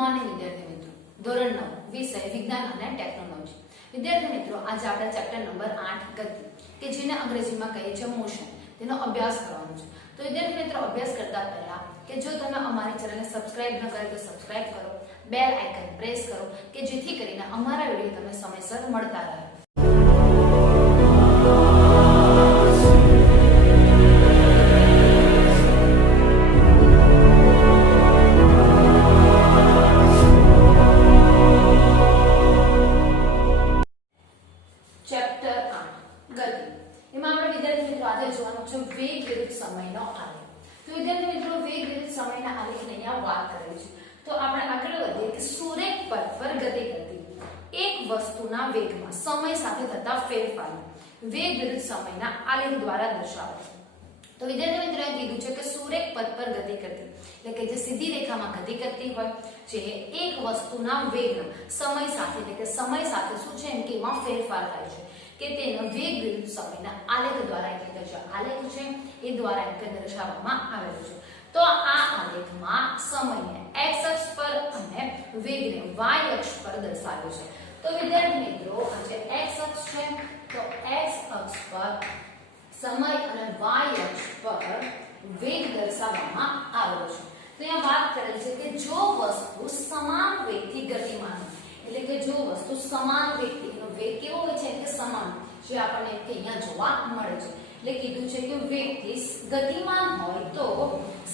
Morning વિદ્યાર્થી મિત્રો, ધોરણ 9 વિષય વિજ્ઞાન અને ટેકનોલોજી. વિદ્યાર્થી મિત્રો, આજે આપણે ચેપ્ટર નંબર 8 ગતિ કે જેને અંગ્રેજીમાં કહે છે મોશન, તેનો અભ્યાસ કરવાનો છે. તો વિદ્યાર્થી મિત્રો, અભ્યાસ કરતા પહેલા કે જો તમે અમારી ચેનલને સબસ્ક્રાઇબ ન કરી તો સબસ્ક્રાઇબ કરો, બેલ આઇકન પ્રેસ કરો કે જેથી કરીને અમારા વિડિયો તમને સમયસર મળતા રહે. વેગ વિરુદ્ધ સમયનો આલેખ. તો વિદ્યાર્થી મિત્રો, વેગ વિરુદ્ધ સમયના આલેખની અહીંયા વાત કરેલી છે. તો આપણે આગળ વધીએ કે સુરેખ પથ પર ગતિ કરતી એક વસ્તુના વેગમાં સમય સાથે થતા ફેરફારને વેગ વિરુદ્ધ સમયના આલેખ દ્વારા દર્શાવે છે. તો વિદ્યાર્થી મિત્રો, એ કીધું છે કે સુરેખ પથ પર ગતિ કરતી એટલે કે જે સીધી રેખામાં ગતિ કરતી હોય, જે એક વસ્તુના વેગના સમય સાથે એટલે કે સમય સાથે શું છે એમ કે એમાં ફેરફાર થાય છે કે તેનો વેગ વિરુદ્ધ સમયના આલેખ દ્વારા એટલે કે જે આલેખ છે એ દ્વારા એટલે દર્શાવવામાં આવેલો છે. તો આ આલેખમાં સમયને x અક્ષ પર અને વેગને y અક્ષ પર દર્શાવ્યો છે. તો વિદ્યાર્થી મિત્રો, આ જે x અક્ષ છે તો x અક્ષ પર સમય અને y અક્ષ પર વેગ દર્શાવવામાં આવેલો છે. તો અહીંયા વાત કરેલી છે કે જો વસ્તુ સમાન વેગથી ગતિમાન એટલે કે જો વસ્તુ સમાન વેગથી વેગ કેવો હોય છે કે સમાન, જે આપણને અહીંયા જોવા મળે છે. એટલે કીધું છે કે વેગથી ગતિમાન હોય તો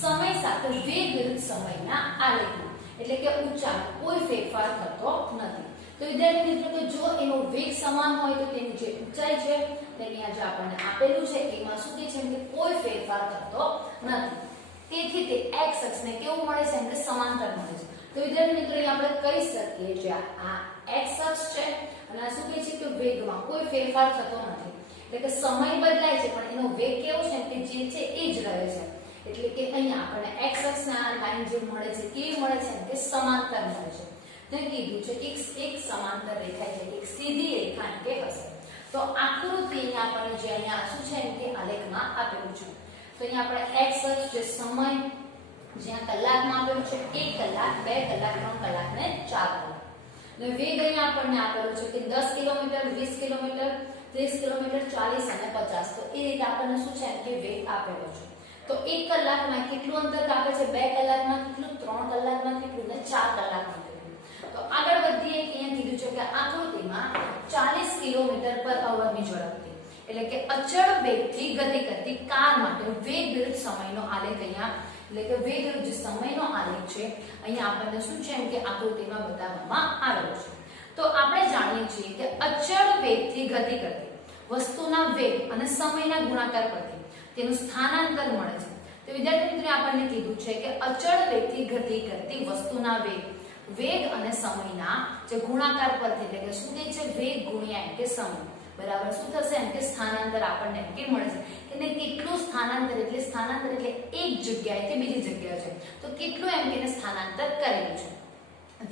સમય સાથે વેગ વિરુદ્ધ સમયના આલેખમાં એટલે કે ઊંચાઈમાં કોઈ ફેરફાર થતો નથી. તો વિદ્યાર્થી મિત્રો, કે જો એનો વેગ સમાન હોય તો તેની જે ઊંચાઈ છે તેની આજે આપણને આપેલું છે એમાં શું છે કે કોઈ ફેરફાર થતો નથી. તેથી તે x અક્ષને કેવું મળે છે કે સમાંતર મળે છે. તો વિદ્યાર્થી મિત્રો, અહીં આપણે કહી શકીએ કે આ x અક્ષ છે અને આ શું કહે છે કે વેગમાં કોઈ ફેરફાર થતો નથી. એટલે કે સમય બદલાય છે પણ એનો વેગ કેવો છે કે જે છે એ જ રહે છે. એટલે કે અહીંયા આપણને x અક્ષના લાઈન જે મળે છે કેવી મળે છે કે સમાંતર મળે છે. તે કીધું છે કે એક સમાંતર રેખા એટલે કે એક સીધી રેખા કે હશે. તો આકૃતિ આપણને જે અહીંયા શું છે કે આલેખમાં આપેલું છે. તો અહીંયા આપણે x અક્ષ જે સમય જ્યાં કલાકમાં આપેલું છે 1 કલાક 2 કલાક 3 કલાક ને 4 કલાક. અને વેગ અહીંયા આપણને આપેલું છે કે 10 કિલોમીટર 20 કિલોમીટર 30 કિલોમીટર 40 અને 50. તો એ રીતે આપણને શું છે કે વેગ આપેલો છે. તો 1 કલાકમાં કેટલું અંતર કાપે છે, 2 કલાકમાં કેટલું, 3 કલાકમાં કેટલું ને 4 કલાકમાં કેટલું. તો આગળ વધીએ કે અહીંયા કીધું છે કે આકૃતિમાં 40 કિલોમીટર પર અવરની ઝડપથી એટલે કે અચળ વેગથી ગતિ કરતી કાર માટે વેગ વિરુદ્ધ સમયનો આલેખ અહીંયા એટલે કે વેગ વિરુદ્ધ સમયનો આલેખ છે અહીંયા આપણને શું છે કે આકૃતિમાં બતાવવામાં આવેલો છે. તો આપણે જાણીએ છીએ કે અચળ વેગથી ગતિ કરતી વસ્તુના વેગ અને સમયના ગુણાકાર પરથી તેનું સ્થાનાંતર મળે છે. તો વિદ્યાર્થી મિત્રો, આપણને કીધું છે કે અચળ વેગથી ગતિ કરતી વસ્તુના વેગ અને સમયના જે ગુણાકાર પરથી એટલે કે શું કહે છે વેગ ગુણ્યા કે સમય બરાબર શું થશે એમ કે સ્થાનાંતર આપણને એમ કે મળે છે. કે કેટલું સ્થાનાંતર એટલે એક જગ્યાએથી બીજી જગ્યાએ છે તો કેટલું એમ કે સ્થાનાંતર કરેલું છે.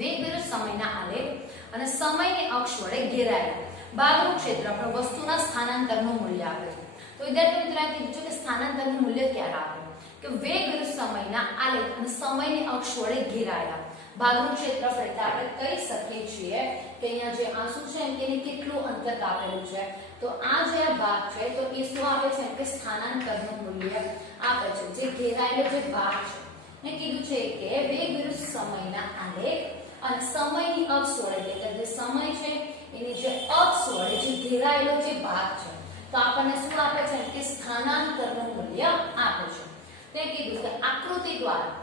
વેગ વિરુદ્ધ સમયના આલેખ અને સમયની અક્ષ વડે ઘેરાયેલા બાગનું ક્ષેત્રફળ વસ્તુના સ્થાનાંતરનું મૂલ્ય આપે છે. તો વિદ્યાર્થી મિત્રો, કીધું છે કે સ્થાનાંતરનું મૂલ્ય ક્યારે આપે કે વેગ વિરુદ્ધ સમયના આલેખ અને સમયની અક્ષ વડે ઘેરાયેલા ભાગનું ક્ષેત્રફળ એટલે આપણે કહી શકીએ છીએ કે અહીંયા જે આ શું છે કે કેટલું અંતર કાપેલું છે. તો આ જે ભાગ છે તો એ શું આપે છે કે સ્થાનાંતરનું મૂલ્ય આપે છે. જે ઘેરાયેલો જે ભાગ છે ને કીધું છે કે વેગ વિરુદ્ધ સમયના આલેખ અને સમયની અક્ષ વડે એટલે જે સમય છે એની જે અક્ષ વડે જે ઘેરાયેલો જે ભાગ છે તો આપણને શું આપે છે કે સ્થાનાંતરનું મૂલ્ય આપે છે. તે કીધું કે આકૃતિ દ્વારા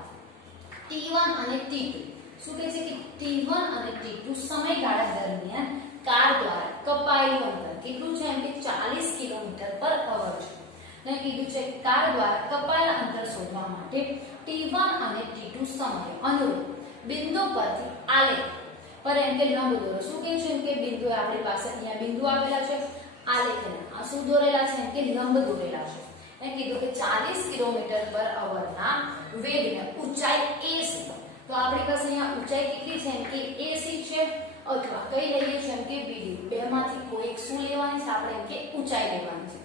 t1 અને t2 શું કહે છે કે t1 અને t2 સમયગાળા દરમિયાન કાર દ્વારા કપાયેલું અંતર કેટલું છે એમ કે 40 કિલોમીટર પર અવર છે. ને કીધું છે કાર દ્વારા કપાયેલા અંતર શોધવા માટે t1 અને t2 સમય અનુરૂપ બિંદુ પરથી આલેખ પર એમ કે લંબ દોરો. શું કહે છે કે બિંદુ આપણી પાસે અહીંયા બિંદુ આપેલા છે, આલેખના આ શું દોરેલા છે કે લંબ દોરેલા છે. ને કીધું કે 40 કિલોમીટર પર અવરના વેગને ઊંચાઈ ac. તો આપણી પાસે અહીંયા ઊંચાઈ કેટલી છે કે ac છે અથવા કઈ લઈએ છે કે bd. બેમાંથી કોઈ એક શું લેવાની છે આપણે કે ઊંચાઈ લેવાની છે.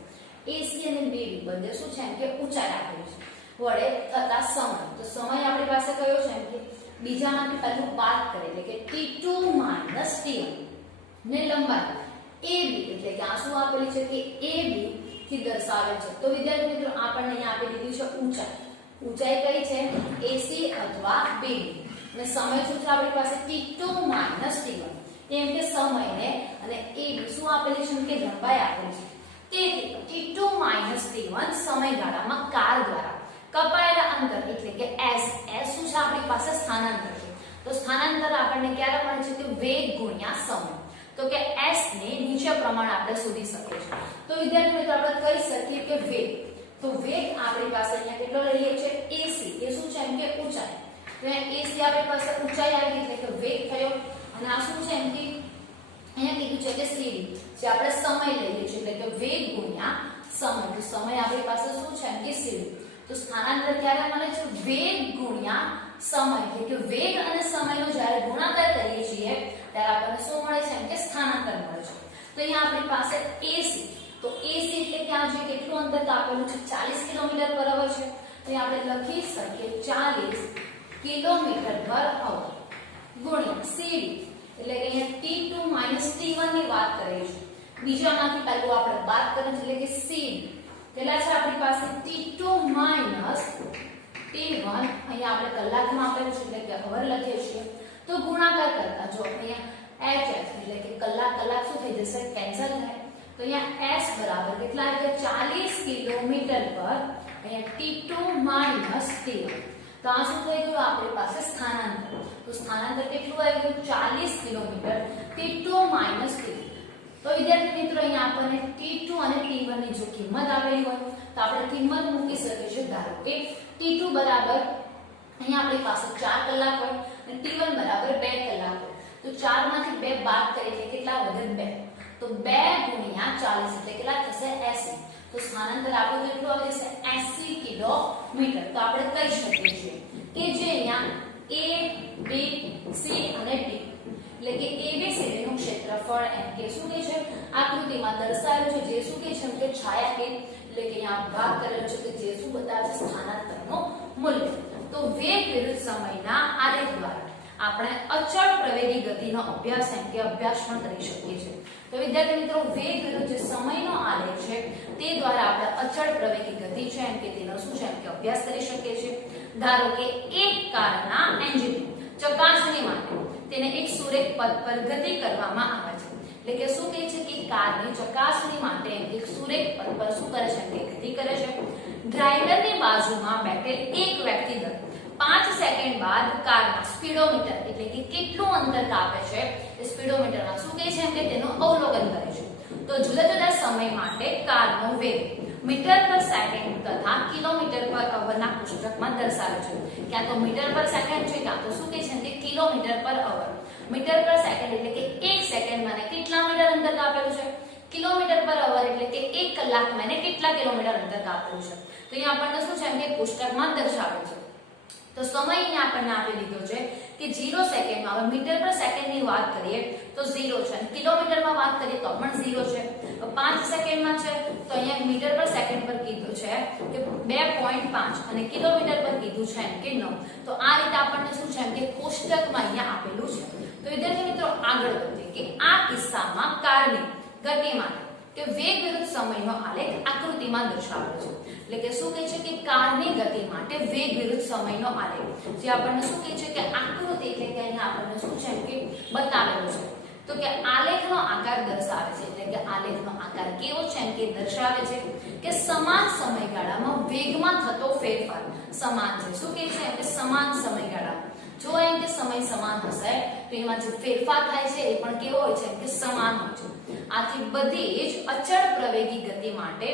ac અને bd બંને શું છે કે ઊંચાઈ આપેલી છે વડે થતા સમય. તો સમય આપણી પાસે કયો છે કે બીજામાંથી પહેલું બાદ કરીએ એટલે કે t2 માઈનસ t1 ને લંબાઈ AB એટલે કે આ શું આપેલી છે કે AB થી દર્શાવે છે. તો વિદ્યાર્થી મિત્રો આપણને અહીંયા આપી દીધું છે ઊંચાઈ કઈ છે AC અથવા BD અને સમય શું છે આપણી પાસે t2 માઈનસ t1 એમ કે સમયને અને AB શું આપેલી છે કે લંબાઈ આપેલી છે. તેથી t2 માઈનસ t1 સમયગાળામાં કાર દ્વારા કપાયેલા અંતર એટલે કે s શું છે આપણી પાસે સ્થાનાંતર છે. તો સ્થાનાંતર આપણને ક્યારે મળે છે કે વેગ ગુણ્યા સમય. તો કે s ને નીચે પ્રમાણે આપણે શોધી શકીએ છીએ. તો વિદ્યાર્થી મિત્રો આપણે કહી શકીએ કે વેગ તો વેગ આપણી પાસે અહીંયા કેટલો લઈએ છે ac એ શું છે એમ કે ઊંચાઈ. તો અહીંયા ac આપણી પાસે ઊંચાઈ આવી એટલે કે વેગ થયો અને આ શું છે એમ કે અહીંયા કીધું છે કે cd જે આપણે સમય લઈએ છીએ એટલે કે વેગ ગુણ્યા સમય. તો સમય આપણી પાસે શું છે એમ કે cd. તો સ્થાનાંતર ક્યારે મળે છે વેગ ગુણ્યા સમય એટલે કે વેગ અને સમયનો જ્યારે ગુણાકાર કરીએ છીએ ત્યારે આપણને શું મળે છે એમ કે સ્થાનાંતર મળે છે. તો અહીંયા આપણી પાસે AC તો AC એટલે કે આ જે કેટલું અંતર આપેલું છે 40 કિલોમીટર પર અવર છે. તો અહીં આપણે લખી શકીએ 40 કિલોમીટર પર અવર ગુણ્યા CD એટલે કે અહીંયા t2 t1 ની વાત કરીએ છીએ. બીજામાંથી પહેલું આપણે બાદ કરીએ એટલે કે CD કેટલા છે આપણી પાસે t2 t1 અહીંયા આપણે કલાકમાં આપેલું છે એટલે કે અવર લખીએ છીએ. તો ગુણાકાર કરતા જો અહીંયા hs એટલે કે કલાક શું થઈ જશે કેન્સલ થાય. તો અહીંયા s બરાબર કેટલા આવે 40 કિલોમીટર પર અહીંયા t2 t1 તો આ શું થઈ ગયું આપણી પાસે સ્થાનાંતર. તો સ્થાનાંતર કેટલું આવી ગયું 40 કિલોમીટર t2 t1. તો વિદ્યાર્થી મિત્રો અહીંયા આપણને t2 અને t1 ની જો કિંમત આપેલી હોય તો આપણે કિંમત મૂકી શકીએ છીએ. ધારો કે t2 બરાબર અહીંયા આપણી પાસે 4 કલાક હોય અને t1 બરાબર 2 કલાક હોય. તો 4 માંથી 2 બાદ કરીએ એટલે કેટલા વધે 2. તો 2 ગુણ્યા 40 એટલે કેટલા થશે 80. તો સ્થાનાંતર આપણું કેટલું આવે છે 80 કિલોમીટર. તો આપણે કહી શકીએ છીએ કે જે અહીંયા a b c અને d એટલે કે ABCD નું ક્ષેત્રફળ એમ કે શું કે છે આકૃતિમાં દર્શાવેલું છે જે શું કે છે કે છાયા એટલે કે અહીંયા ભાગ કરેલો છે કે જે શું બતાવે છે સ્થાનાંતરનું મૂલ્ય. તો વેગ વિરુદ્ધ સમયના આલેખ દ્વારા આપણે અચળ પ્રવેગી ગતિનો અભ્યાસ એમ કે અભ્યાસ પણ કરી શકીએ છીએ. તો વિદ્યાર્થી મિત્રો વેગ વિરુદ્ધ જે સમયનો આલેખ છે તે દ્વારા આપણે અચળ પ્રવેગી ગતિ છે એમ કે તેનો શું છે એમ કે અભ્યાસ કરી શકીએ છીએ. ધારો કે એક કારના એન્જિન ચકાસણી માટે તેને એક સુરેખ પથ પર ગતિ કરવામાં આવે છે. એટલે કે શું કહે છે કે કારની ચકાસણી માટે એક સુરેખ પથ પર શું કરે છે કે ગતિ કરે છે. ડ્રાઈવરની બાજુમાં બેઠેલ એક વ્યક્તિ દર 5 સેકન્ડ બાદ કારના સ્પીડોમીટર એટલે કે કેટલું અંતર કાપે છે એ સ્પીડોમીટરમાં શું કહે છે કે તેનું અવલોકન કરે છે. તો જુદા જુદા સમય માટે કારનો વેગ મીટર પર સેકન્ડ તથા કિલોમીટર પર અવરના પુસ્તકમાં દર્શાવે છે. ક્યાં તો મીટર પર સેકન્ડ છે ક્યાં તો શું કહે છે કે કિલોમીટર પર અવર. મીટર પર સેકન્ડ એટલે કે 1 સેકન્ડમાં કેટલા મીટર અંતર કાપેલું છે. કિલોમીટર પર અવર એટલે કે 1 કલાકમાં કેટલા કિલોમીટર અંતર કાપેલું છે. તો અહીંયા આપણને શું છે કે પુસ્તકમાં દર્શાવે છે. તો સમયને આપણને આપી દીધો છે કે 0 સેકન્ડમાં હવે મીટર પર સેકન્ડની વાત કરીએ તો 0 છે અને કિલોમીટરમાં વાત કરીએ તો પણ 0 છે. 5 સેકન્ડમાં છે તો અહીંયા મીટર પર સેકન્ડ પર કીધું છે કે 2.5 અને કિલોમીટર પર કીધું છે કે 9. તો આ રીતે આપણને શું છે કે કોષ્ટકમાં અહીંયા આપેલું છે. તો વિદ્યાર્થી મિત્રો આગળ વધીએ કે આ કિસ્સામાં કારની ગતિ માટે કે વેગ વિરુદ્ધ સમયનો આલેખ આકૃતિમાં દર્શાવેલો છે. એટલે કે શું કહે છે કે કારની ગતિ માટે વેગ વિરુદ્ધ સમયનો આલેખ જે આપણને શું કહે છે કે આકૃતિ એટલે કે અહીંયા આપણને શું છે કે બતાવેલો છે. તો કે આલેખનો આકાર દર્શાવે છે. એટલે કે આલેખનો આકાર કેવો છે કે દર્શાવે છે કે સમાન સમયગાળામાં વેગમાં થતો ફેરફાર સમાન છે. શું કહે છે કે સમાન સમયગાળામાં જો એમ કે સમય સમાન હશે તો એમાં જે ફેરફાર થાય છે એ પણ કેવો હોય છે કે સમાન હોય છે. આથી બધી જ અચળ પ્રવેગી ગતિ માટે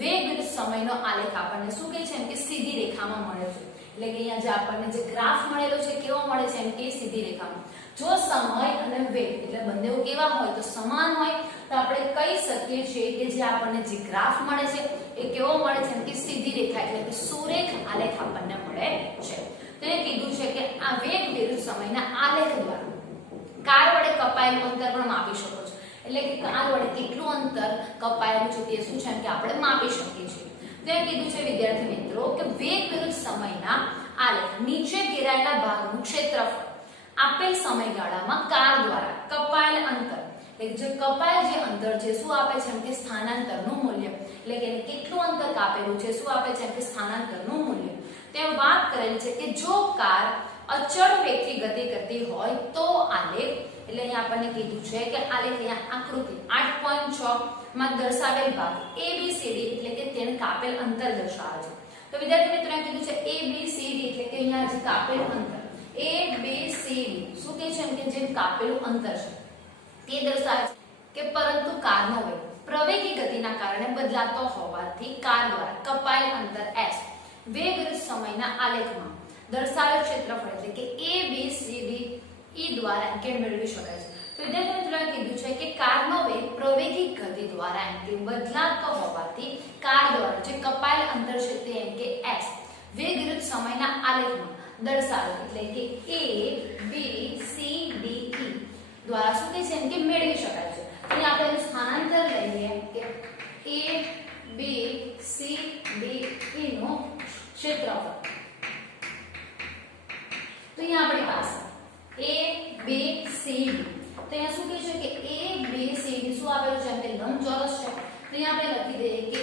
વેગ વિરુદ્ધ સમયનો આલેખ આપણને શું કહે છે કે સીધી રેખામાં મળે છે. એટલે કે અહીંયા જે આપણને જે ગ્રાફ મળેલો છે કેવો મળે છે કે સીધી રેખામાં. જો સમય અને વેગ એટલે બંને કેવા હોય તો સમાન હોય તો આપણે કહી શકીએ છીએ કે જે આપણને જે ગ્રાફ મળે છે એ કેવો મળે છે કે સીધી રેખા એટલે કે સુરેખ આલેખ આપણને મળે છે. તો એ કીધું છે કે આ વેગ વિરુદ્ધ સમયના આલેખ દ્વારા કાર વડે કપાયેલું અંતર પણ માપી શકો છો. એટલે કે કાર વડે કેટલું અંતર કપાયેલું છે તે શું છે કે આપણે માપી શકીએ છીએ. તો એ કીધું છે વિદ્યાર્થી મિત્રો કે વેગ વિરુદ્ધ સમયના આલેખ નીચે ઘેરાયેલા ભાગનું ક્ષેત્રફળ આપેલ સમયગાળામાં કાર દ્વારા કપાયેલ અંતર એટલે જે કપાયેલ જે અંતર છે શું આપે છે એમ કે સ્થાનાંતરનું મૂલ્ય એટલે કે કેટલું અંતર કાપેલું છે શું આપે છે એમ કે સ્થાનાંતરનું મૂલ્ય તે વાત કરેલી છે કે જો કાર અચળ વેગથી ગતિ કરતી હોય તો આલેખ એટલે અહીંયા આપણને કીધું છે કે આલેખ અહીંયા આકૃતિ 8.6 માં દર્શાવેલ ભાગ ABCD એટલે કે તેને કાપેલ અંતર દર્શાવે છે તો વિદ્યાર્થી મિત્રો કીધું છે ABCD એટલે કે અહીંયા જે કાપેલું અંતર ABCD શું કહે છે એમ કે જે કાપેલું અંતર છે તે દર્શાવે છે કે પરંતુ કારનો વેગ પ્રવેગી ગતિના કારણે બદલાતો હોવાથી કાર દ્વારા કપાયેલ અંતર s વેગ વિરુદ્ધ સમયના આલેખમાં દર્શાવેલ ક્ષેત્રફળ એટલે કે ABCD દ્વારા અંકે મેળવી શકાય છે તો વિદ્યાર્થી મિત્રો કીધું છે કે કારનો વેગ પ્રવેગી ગતિ દ્વારા અંકે બદલાતો હોવાથી કાર દ્વારા જે કપાયેલ અંતર છે તે અંકે s વેગ વિરુદ્ધ સમયના આલેખમાં દર્શાવેલ એટલે કે ABCDE દ્વારા શું કહે છે એમ કે મેળવી શકાય છે અહીં આપણે સ્થાનાંતર લઈએ કે ABCDE નું ક્ષેત્રફળ તો અહીં આપણી પાસે ABCD તો અહીંયા શું કહે છે કે ABCD શું આપેલું છે એમ કે લંબચોરસ છે તો અહીં આપણે લખી દઈએ કે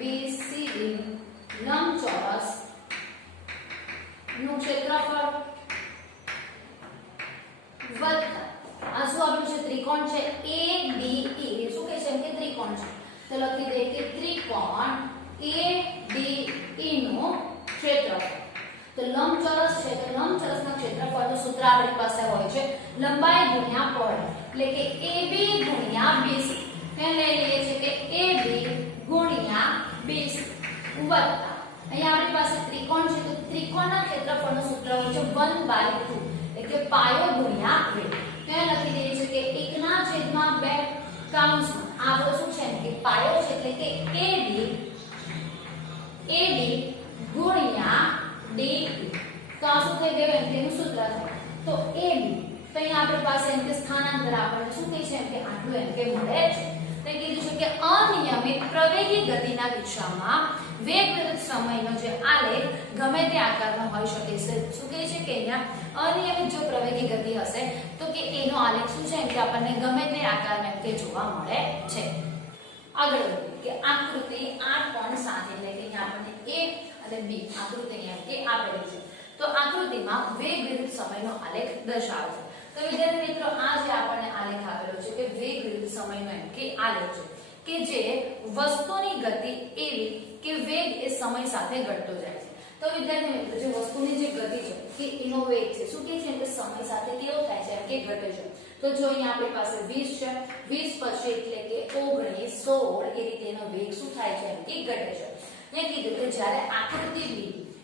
ABCD લંબચોરસ નું ક્ષેત્રફળ વત્તા આ શું આપેલું છે ત્રિકોણ છે ADE શું કહે છે એમ કે ત્રિકોણ છે તો લખી દઈએ કે ત્રિકોણ ADE નું ક્ષેત્રફળ તો લંબચોરસ છે તો લંબચોરસના ક્ષેત્રફળનું સૂત્ર આપણી પાસે હોય છે લંબાઈ ગુણ્યા પહોળાઈ એટલે કે AB ગુણ્યા BC તેને લઈ લઈએ છે કે AB ગુણ્યા BC વત્તા અહીંયા આપણી પાસે ત્રિકોણ છે તો ત્રિકોણના ક્ષેત્રફળનું સૂત્ર હોય છે 1/2 એટલે કે પાયો ગુણ્યા વેગ તેને લખી દઈએ છે કે 1/2 કૌંસમાં આપણો શું છે કે પાયો છે એટલે કે AD ગુણ્યા DE તો આ શું થઈ ગયું એમ કે એનું સૂત્ર થાય તો AB તો અહીંયા આપણી પાસે એમ કે સ્થાનાંતર આપણને શું કહે છે એમ કે આટલું એમ કે મળે છે તો કીધું છે કે અનિયમિત પ્રવેગી ગતિના કિસ્સામાં વેગ વિરુદ્ધ સમયનો જે આલેખ ગમે તે આકારનો હોઈ શકે છે શું કહે છે કે અહીંયા અનિયમિત જો પ્રવેગી ગતિ હશે તો કે એનો આલેખ શું છે કે આપણને ગમે તે આકારમાં એમ કે જોવા મળે છે આગળ વધીએ કે આકૃતિ 8.7 એટલે કે અહીંયા આપણને A અને B આકૃતિ અહીંયા કે આપેલી છે તો આકૃતિમાં વેગ વિરુદ્ધ સમયનો આલેખ દર્શાવે છે તો વિદ્યાર્થી મિત્રો આ જે આપણને આલેખ આપેલો છે કે વેગ વિરુદ્ધ સમયનો એમ કે આલેખ છે કે જે વસ્તુની ગતિ એવી કે વેગ એ સમય સાથે ઘટતો જાય છે તો વિદ્યાર્થી મિત્રો જે વસ્તુની જે ગતિ છે કે એનો વેગ છે શું કે છે કે સમય સાથે કેવો થાય છે એમ કે ઘટે છે તો જો અહીંયા આપણી પાસે 20 છે 20 પછી એટલે કે 19 16 એ રીતે એનો વેગ શું થાય છે એમ કે ઘટે છે મેં કીધું કે જ્યારે આકૃતિ B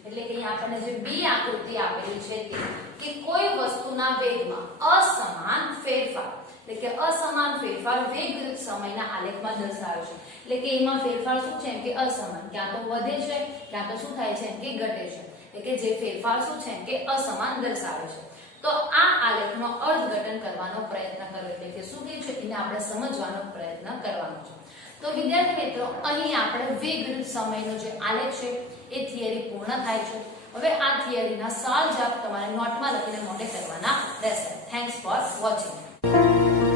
એટલે કે અહીંયા આપણને જે B આકૃતિ આપેલી છે તે કે કોઈ વસ્તુના વેગમાં અસમાન ફેરફાર એટલે કે અસમાન ફેરફાર વેગ વિરુદ્ધ સમયના આલેખમાં દર્શાવે છે એટલે કે એમાં ફેરફાર શું છે કે અસમાન ક્યાં તો વધે છે ક્યાં તો શું થાય છે કે ઘટે છે એટલે કે જે ફેરફાર શું છે કે અસમાન દર્શાવે છે તો આ આલેખનો અર્થઘટન કરવાનો પ્રયત્ન કરો એટલે કે શું કે છે એને આપણે સમજવાનો પ્રયત્ન કરવાનો છે તો વિદ્યાર્થી મિત્રો અહીં આપણે વેગ વિરુદ્ધ સમયનો જે આલેખ છે એ થિયરી પૂર્ણ થાય છે હવે આ થિયરીના સવાલ જવાબ તમારે નોટમાં લખીને મોઢે કરવાના રહેશે થેન્ક્સ ફોર વોચિંગ